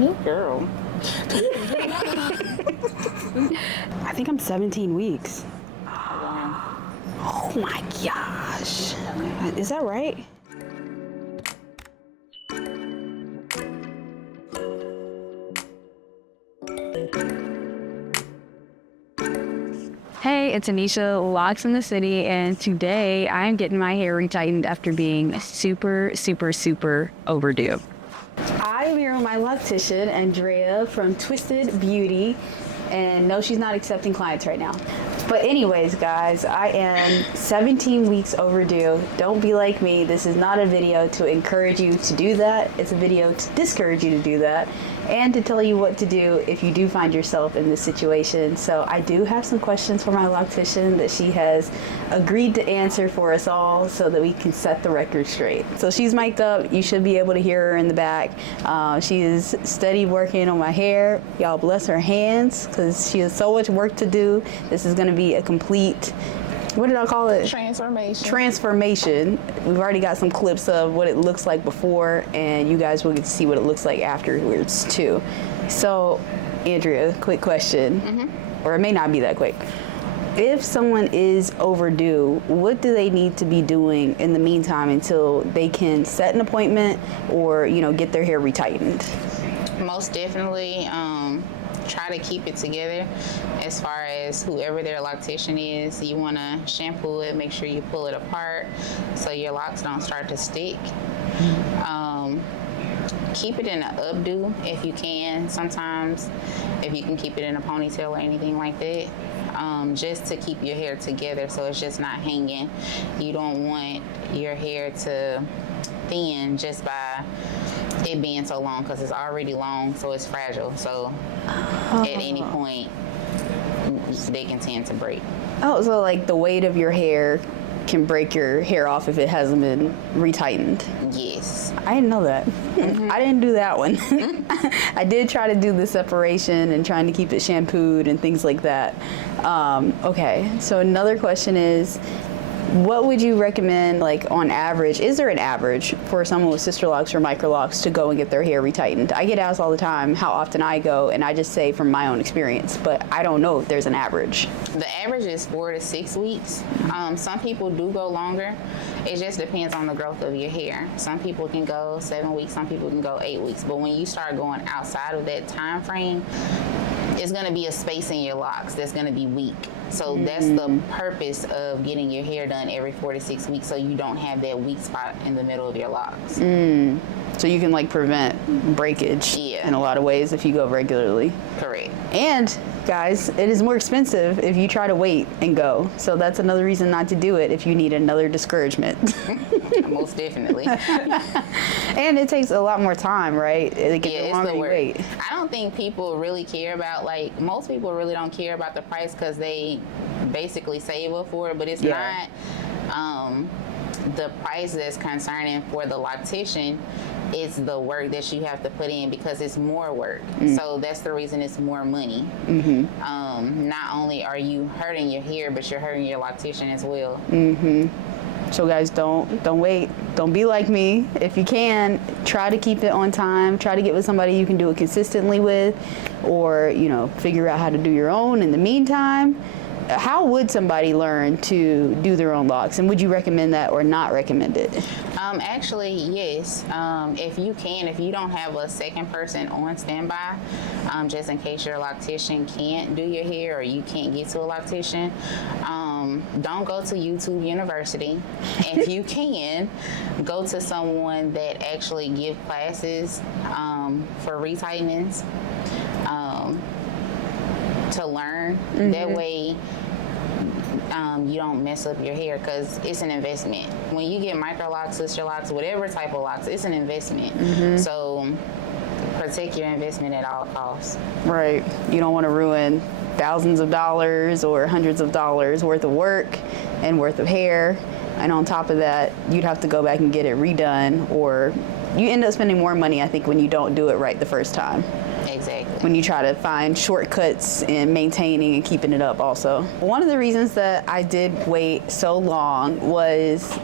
Ooh, girl. I think I'm 17 weeks. Wow. Oh my gosh. Is that right? Hey, it's Anisha, Locks in the City, and today I'm getting my hair retightened after being super overdue. I am here with my loctician, Andrea from Twisted Beauty, and no, she's not accepting clients right now. But anyways, guys, I am 17 weeks overdue. Don't be like me. This is not a video to encourage you to do that. It's a video to discourage you to do that and to tell you what to do if you do find yourself in this situation. So I do have some questions for my loctician that she has agreed to answer for us all so that we can set the record straight. So she's mic'd up. You should be able to hear her in the back. She is steady working on my hair. Y'all bless her hands because she has so much work to do. This is going to be a complete, what did I call it? Transformation. We've already got some clips of what it looks like before, and you guys will get to see what it looks like afterwards too. So, Andrea, quick question, or it may not be that quick. If someone is overdue, what do they need to be doing in the meantime until they can set an appointment or, you know, get their hair retightened? Most definitely try to keep it together. As far as whoever their loctician is, you want to shampoo it, make sure you pull it apart so your locks don't start to stick. Keep it in an updo if you can. Sometimes if you can keep it in a ponytail or anything like that, just to keep your hair together so it's just not hanging. You don't want your hair to thin just by it being so long, because it's already long, so it's fragile. So at any point they can tend to break. Oh, so like the weight of your hair can break your hair off if it hasn't been retightened. Yes. I didn't know that. I didn't do that one. I did try to do the separation and trying to keep it shampooed and things like that. Okay, so another question is, what would you recommend, like on average, is there an average for someone with Sisterlocks or Microlocks to go and get their hair retightened? I get asked all the time how often I go, and I just say from my own experience, but I don't know if there's an average. The average is 4 to 6 weeks. Some people do go longer. It just depends on the growth of your hair. Some people can go 7 weeks, some people can go 8 weeks, but when you start going outside of that time frame, it's going to be a space in your locks that's going to be weak. So that's the purpose of getting your hair done every 4 to 6 weeks, so you don't have that weak spot in the middle of your locks. So you can like prevent breakage in a lot of ways if you go regularly. Correct. And guys, it is more expensive if you try to wait and go. So that's another reason not to do it if you need another discouragement. Most definitely. And it takes a lot more time, right? Like, it's the work. Wait. I don't think people really care about, like, most people really don't care about the price because they basically save up for it, but it's not the price that's concerning for the loctician. It's the work that you have to put in, because it's more work. So that's the reason it's more money. Not only are you hurting your hair, but you're hurting your loctician as well. So guys, don't wait. Don't be like me. If you can, try to keep it on time. Try to get with somebody you can do it consistently with, or, you know, figure out how to do your own in the meantime. How would somebody learn to do their own locks, and would you recommend that or not recommend it? Actually, yes. If you can, if you don't have a second person on standby, just in case your loctician can't do your hair or you can't get to a loctician, don't go to YouTube University. If you can, go to someone that actually give classes for retightnings to learn. That way you don't mess up your hair, because it's an investment. When you get Microlocks, Sisterlocks, whatever type of locks, it's an investment. So protect your investment at all costs. Right. You don't want to ruin thousands of dollars or hundreds of dollars worth of work and worth of hair. And on top of that, you'd have to go back and get it redone, or you end up spending more money, I think, when you don't do it right the first time. Exactly. When you try to find shortcuts in maintaining and keeping it up also. One of the reasons that I did wait so long was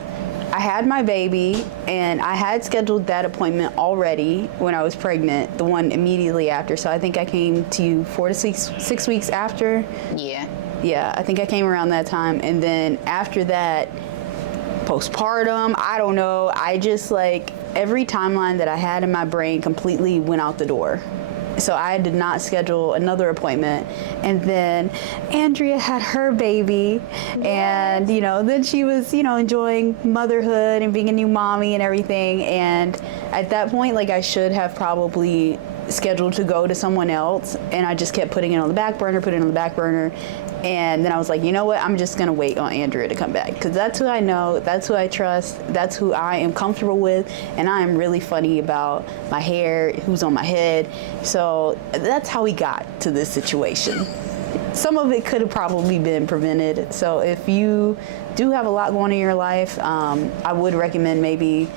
I had my baby, and I had scheduled that appointment already when I was pregnant, the one immediately after. So I think I came to you 4 to 6 weeks after. Yeah. Yeah, I think I came around that time. And then after that, postpartum, I don't know. I just like every timeline that I had in my brain completely went out the door. So I did not schedule another appointment. And then Andrea had her baby. And, you know, then she was, you know, enjoying motherhood and being a new mommy and everything. And at that point, like, I should have probably scheduled to go to someone else. And I just kept putting it on the back burner. And then I was like, you know what? I'm just going to wait on Andrea to come back, because that's who I know. That's who I trust. That's who I am comfortable with. And I am really funny about my hair, who's on my head. So that's how we got to this situation. Some of it could have probably been prevented. So if you do have a lot going on in your life, I would recommend maybe,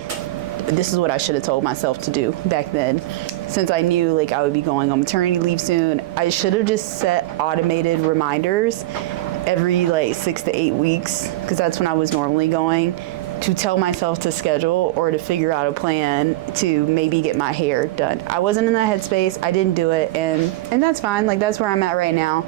this is what I should have told myself to do back then. Since I knew like I would be going on maternity leave soon, I should have just set automated reminders every like 6 to 8 weeks, because that's when I was normally going, to tell myself to schedule or to figure out a plan to maybe get my hair done. I wasn't in that headspace. I didn't do it, and that's fine. Like, that's where I'm at right now.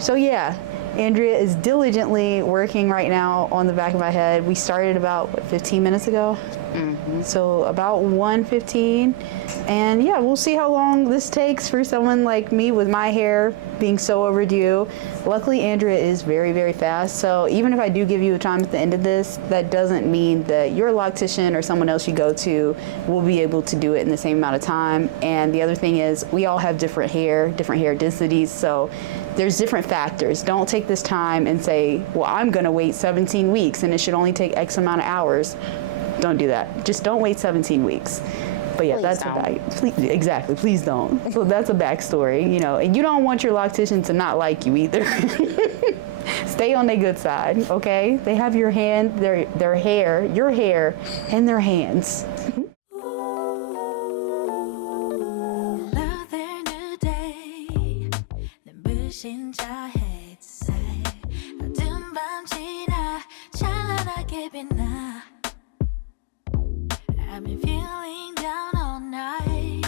So yeah, Andrea is diligently working right now on the back of my head. We started about 15 minutes ago. Mm-hmm. So about 1:15, and yeah, we'll see how long this takes for someone like me with my hair being so overdue. Luckily, Andrea is very, very fast, so even if I do give you a time at the end of this, that doesn't mean that your loctician or someone else you go to will be able to do it in the same amount of time. And the other thing is, we all have different hair densities, so there's different factors. Don't take this time and say, well, I'm gonna wait 17 weeks and it should only take X amount of hours. Don't do that. Just don't wait 17 weeks. But yeah, exactly. Please don't. So that's a backstory, you know. And you don't want your loctician to not like you either. Stay on their good side, okay? They have your hand, their hair, your hair, in their hands. I've been feeling down all night.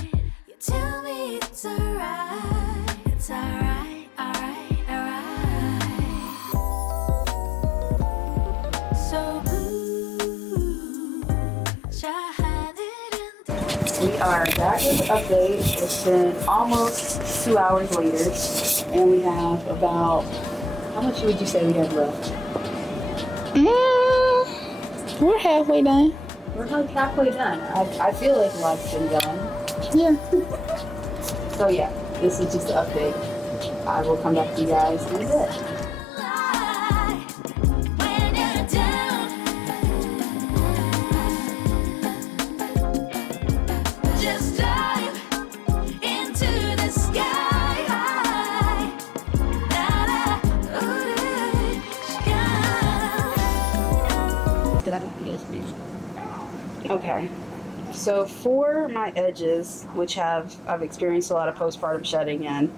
You tell me it's alright. It's alright, alright, alright. So blue, shine it in. We are back with the update. It's been almost 2 hours later, and we have about, how much would you say we have left? We're halfway done. We're like halfway done. I feel like a lot's been done. Yeah. So yeah, this is just an update. I will come back to you guys in a bit. When you're down, just dive into the sky. Did I yes, please? Okay. So for my edges, which I've experienced a lot of postpartum shedding in,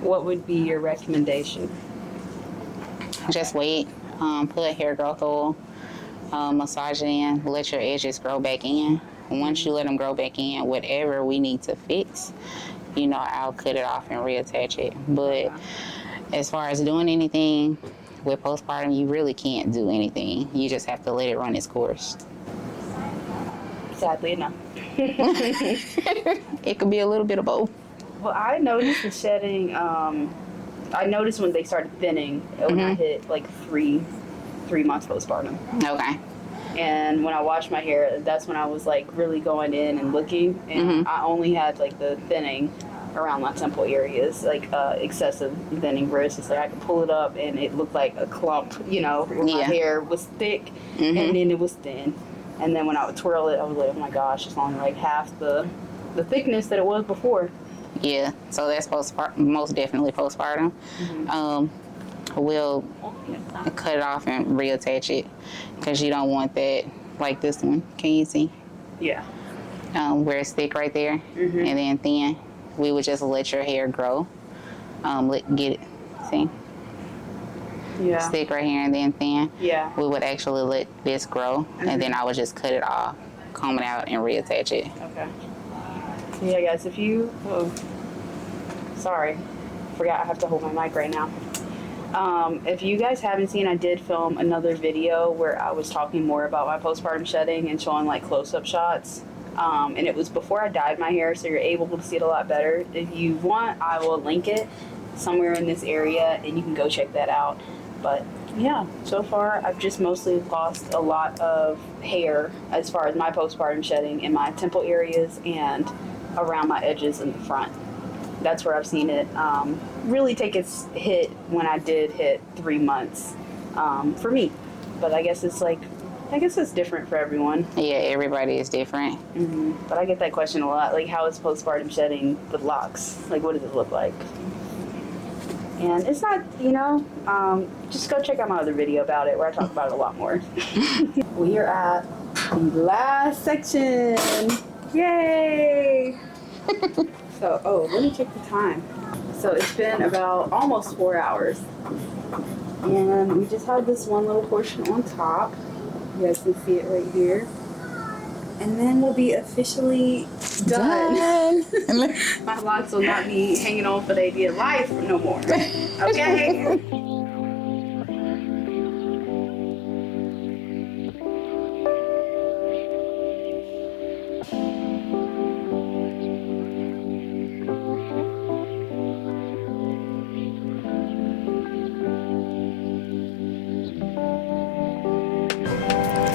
what would be your recommendation? Just wait. Put hair growth oil, massage it in, let your edges grow back in. Once you let them grow back in, whatever we need to fix, you know, I'll cut it off and reattach it. But as far as doing anything with postpartum, you really can't do anything. You just have to let it run its course. Sadly enough. It could be a little bit of both. Well, I noticed the shedding, I noticed when they started thinning when I hit like three months postpartum. Okay. And when I washed my hair, that's when I was like really going in and looking, and I only had like the thinning around my temple areas, like excessive thinning, where it's just like I could pull it up and it looked like a clump, you know, where my hair was thick and then it was thin. And then when I would twirl it, I was like, oh my gosh, it's only like half the thickness that it was before. Yeah, so that's most definitely postpartum. We'll cut it off and reattach it, because you don't want that, like this one. Can you see? Yeah. Where it's thick right there, and then thin. We would just let your hair grow. Get it, see? stick right here and then thin. Yeah. We would actually let this grow, and then I would just cut it off, comb it out, and reattach it. Okay. So yeah, guys, if you... Oh, sorry. Forgot I have to hold my mic right now. If you guys haven't seen, I did film another video where I was talking more about my postpartum shedding and showing like close-up shots. And it was before I dyed my hair, so you're able to see it a lot better. If you want, I will link it somewhere in this area, and you can go check that out. But yeah, so far I've just mostly lost a lot of hair as far as my postpartum shedding in my temple areas and around my edges in the front. That's where I've seen it really take its hit when I did hit 3 months for me. But I guess it's different for everyone. Yeah, everybody is different. Mm-hmm. But I get that question a lot, like, how is postpartum shedding with locks? Like, what does it look like? And it's not, just go check out my other video about it where I talk about it a lot more. We are at the last section. Yay! So, let me check the time. So it's been about almost 4 hours. And we just have this one little portion on top. You guys can see it right here. And then we'll be officially done. My locks will not be hanging on for the day of life no more. Okay?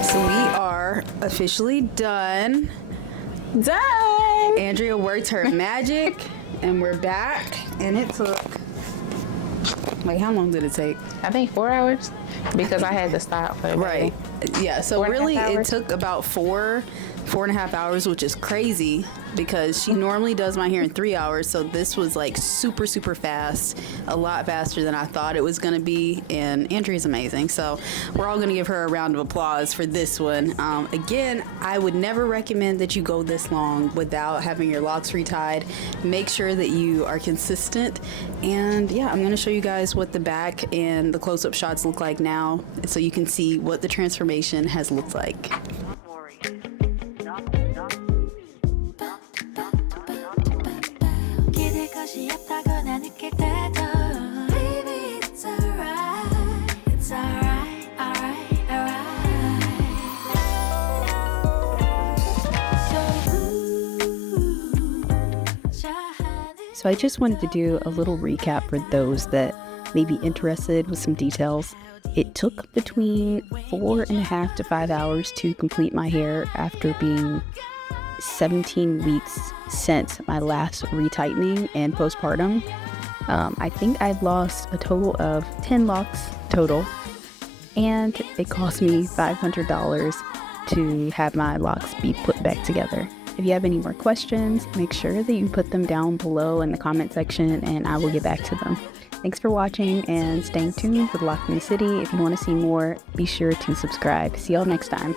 So we are officially done. Done! Andrea worked her magic, and we're back. And it took, like, how long did it take? I think 4 hours, because I had to stop for a day. Right. Yeah, so 4.5 really it hours. took about 4.5 hours, which is crazy because she normally does my hair in 3 hours. So this was like super, super fast, a lot faster than I thought it was going to be. And Andrea's amazing. So we're all going to give her a round of applause for this one. Again, I would never recommend that you go this long without having your locks retied. Make sure that you are consistent. And yeah, I'm going to show you guys what the back and the close-up shots look like now, so you can see what the transformation has looked like. 기댈 것이 없다거나 느낄 때도 Baby, it's alright. It's alright, alright, alright. So I just wanted to do a little recap for those that may be interested with some details. It took between 4.5 to 5 hours to complete my hair after being 17 weeks since my last retightening and postpartum. I think I've lost a total of 10 locks total, and it cost me $500 to have my locks be put back together. If you have any more questions, make sure that you put them down below in the comment section and I will get back to them. Thanks for watching and staying tuned with Locksandthecity. If you want to see more, be sure to subscribe. See y'all next time.